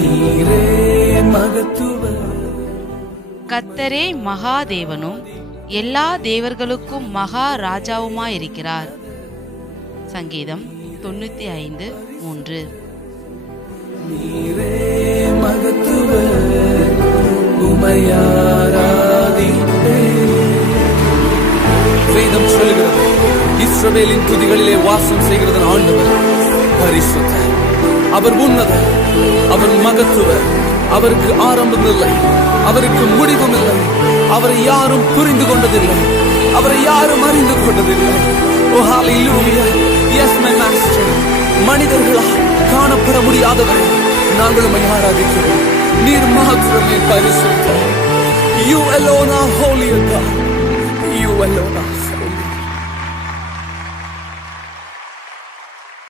நீரே மகத்துவர். கர்த்தரே மகாதேவனும் எல்லா தேவர்களுக்கும் மகா ராஜாவுமாயிருக்கிறார். சங்கீதம் 95:3. நீரே மகத்துவர், உம்மை ஆராதிப்பேன். வேதம் சொல்கிறது, இஸ்ரவேலின் துதிகளிலே வாசம் செய்கிறது ஆண்டவர் பரிசுத்தர். அவர் உன்னதர், அவர் மகத்துவர். அவருக்கு ஆரம்பம் இல்லை, அவருக்கு முடிவும் இல்லை. அவரை யாரும் புரிந்து கொண்டதில்லை, அவரை யாரும் அறிந்து கொண்டதில்லை. ஓ ஹalleluya, எஸ் மை மாஸ்டர். மனிதர்களால் காணப்பட முடியாதவரை நாங்கள் உம்மை ஆராதிக்கிறோம். நீர் மாத்திரமே பரிசுத்தர். You alone are holy God. You alone are